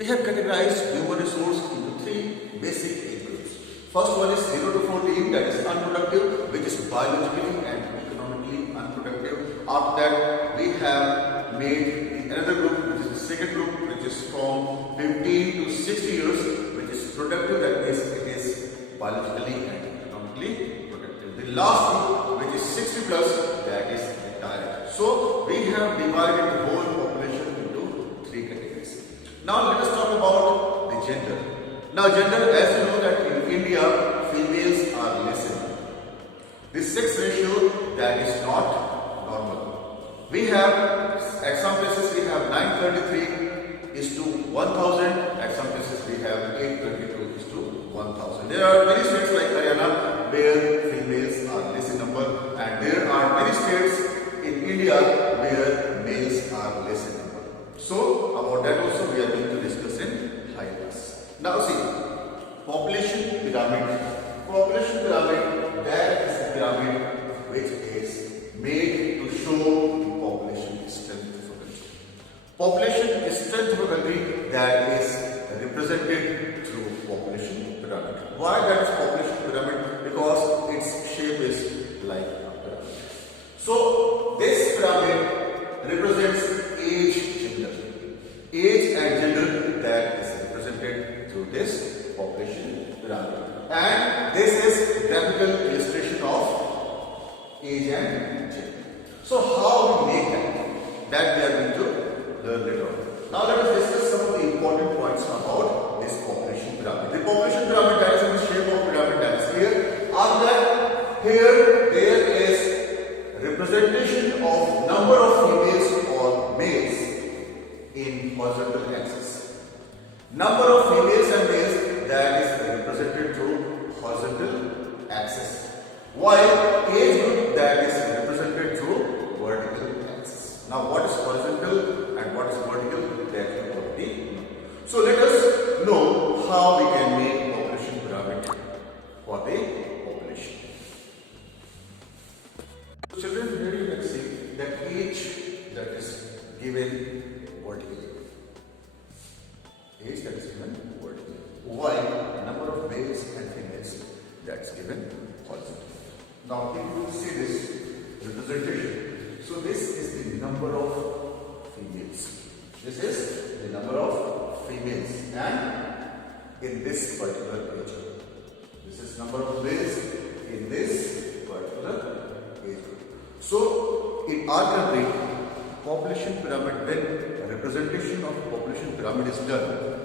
We have categorized human resource into three basic age groups. First one is 0 to 14, that is unproductive, which is biologically and economically unproductive. After that, we have made another group, which is the second group, which is from 15 to 60 years, which is productive, that is, it is biologically and economically productive. The last group, which is 60 plus, that is retired. So, we have divided the whole population into three categories. Now, let us talk about the gender. Now, gender, as you know that in India, females are less in number. The sex ratio, that is not normal. We have, at some places we have 933 is to 1000, at some places we have 822 is to 1000. There are many states like Haryana where females are less in number, and there are many states in India where males are less in number. So, about that also we are going to discuss in higher class. Now see, population pyramid. Population pyramid, that is a pyramid which is made to show the population strength of a country. Population strength of a country, that is represented through population pyramid. Why that is population pyramid? Because its shape is like a pyramid. So this pyramid represents age, gender. Age and gender, that is represented through this population pyramid. And this is graphical illustration of age and gender. So how we make that we are going to learn later on. Now let us discuss some of the important points about this population pyramid. The population pyramid, that is in the shape of pyramid, that is here. After that, here there is representation of number of females or males in horizontal axis. Number of females and males, that is represented through horizontal axis. While age group, that is represented through vertical axis. Now what is horizontal and what is vertical, that you already know. So let us know how we can make population pyramid for the population. Children, here you can see that age that is given vertically. Age that is given vertically. While number of males and females, that's given horizontally. Now, if you see this representation, so this is the number of females. This is the number of females, and in this particular picture, this is number of males in this particular age group. So, in our country, population pyramid, when representation of population pyramid is done,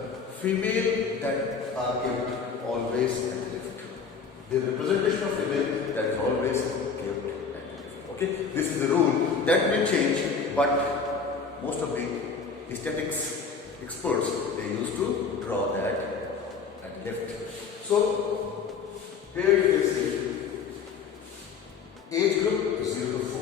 female that are kept always at left. The representation of female that is always kept at left. Okay, this is the rule. That may change, but most of the aesthetics experts, they used to draw that at left. So here you can see age group 0 to 4.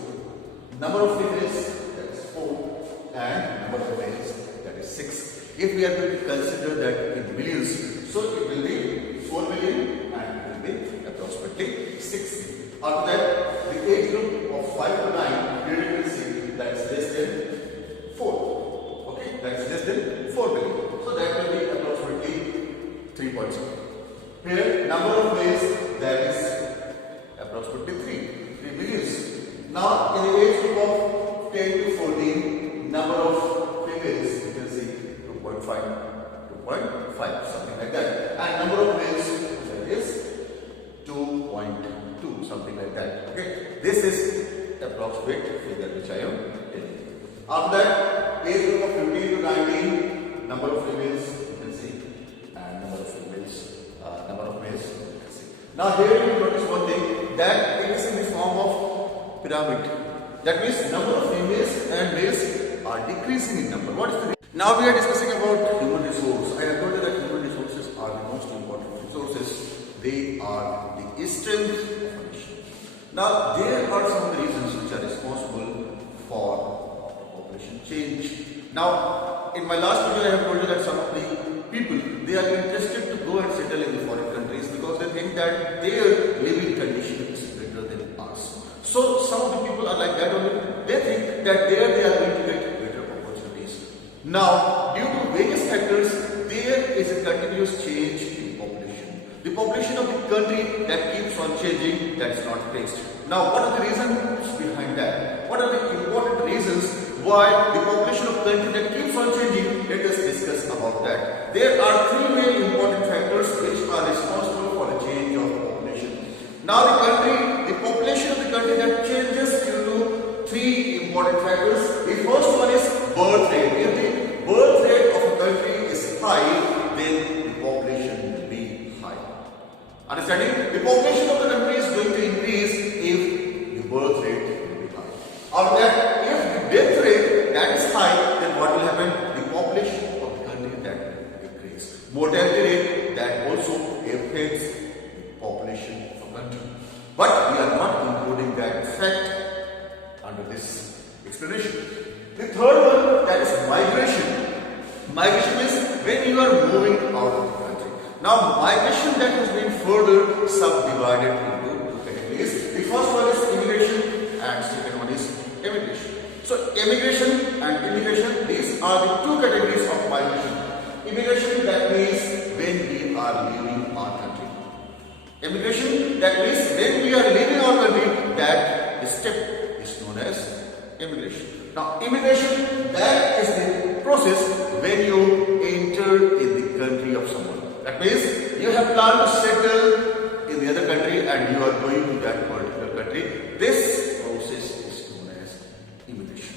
Number of females, that is 4, and number of males, that is 6. If we are going to consider that in millions, so it will be 4 million and it will be approximately 6 million. After that, the age group of 5 to 9, here you can see that is less than 4. Okay, that is less than 4 million. So that will be approximately 3.7. Here, number of males, that is approximately 3 millions. Now, in the age group of 10 to 14, number of females, you can see 2.5, something like that. And number of males, that is 2.2, something like that. Okay, this is approximate figure which I am telling you. After that, age group of 15 to 19, number of females, you can see, and number of males, you can see. Now here you notice one thing, that it is in the form of pyramid. That means number of females and males are decreasing in number. What is the Now we are discussing about human resource. I have told you that human resources are the most important resources. They are the strength of a nation. Now there are some of the reasons which are responsible for population change. Now in my last video I have told you that some of the people, they are interested to go and settle in the foreign countries because they think that their living condition is better than ours. So some of the people are like that only. They think that there they are going to get better opportunities. Now, due to various factors, on changing, that is not fixed. Now, what are the reasons behind that? What are the important reasons why the population of country that keeps on changing? Let us discuss about that. There are three main important factors which are responsible for the change of population. Now, the population of the country that changes due to three important factors. The first one is birth rate. If the birth rate of a country is high, then the population will be high. Understanding? The population of the country is going to increase if the birth rate will be high. After that, if the death rate that is high, then what will happen? The population of the country that will decrease. Mortality rate that also affects the population of a country. But we are not including that fact under this explanation. The third one, that is migration. Migration is when you are moving out of the country. Now, migration that has been further subdivided into two categories. The first one is immigration and second one is immigration. So, immigration and immigration, these are the two categories of migration. Immigration, that means when we are leaving our country. Immigration, that means when we are leaving our country, that step is known as immigration. Now, immigration, that is the process when you enter in the country of someone. That means you have planned to settle in the other country and you are going to that particular country. This process is known as immigration.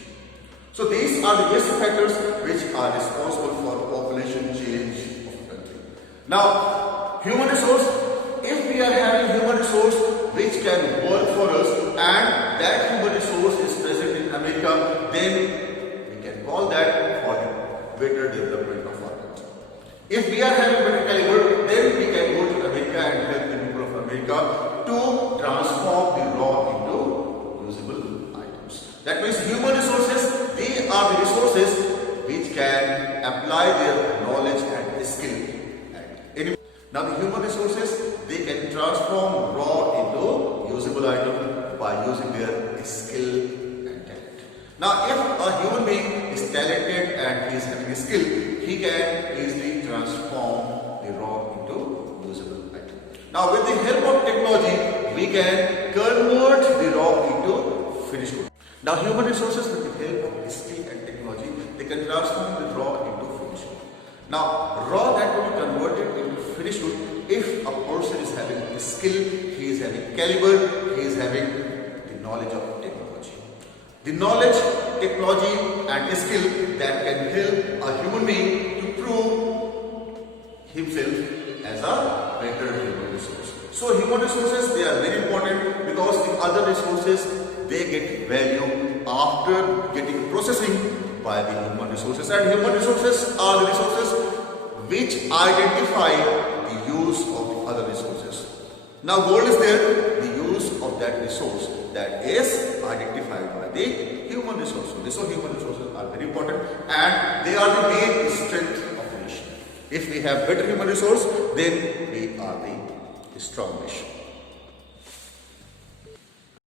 So, these are the basic factors which are responsible for population change of a country. Now, human resource. If we are having human resource which can work for us and that human resource is present in America, then we can call that for the better development of our country. If we are having better caliber, then we can go to America and help the people of America to transform the raw into usable items. That means human resources, they are the resources which can apply their knowledge and skill. Now, the human resources, they can transform raw into usable item by using their skill and talent. Now, if a human being is talented and he is having a skill, he can easily transform the raw into usable item. Now, with the help of technology, we can convert the raw into finished good. Now, human resources, with the help of skill and technology, they can transform the raw into finished good. Now, raw that will be converted into finished good if a person is having a skill, he is having caliber, he is having the knowledge of technology. The knowledge, technology and skill that can help a human being to prove himself as a better human resource. So, human resources, they are very important because the other resources, they get value after getting processing by the human resources, and human resources are the resources which identify the use of the other resources. Now, gold is there, the use of that resource that is identified by the human resources. So, human resources are very important and they are the main strength of a nation. If we have better human resource, then we are the strong nation.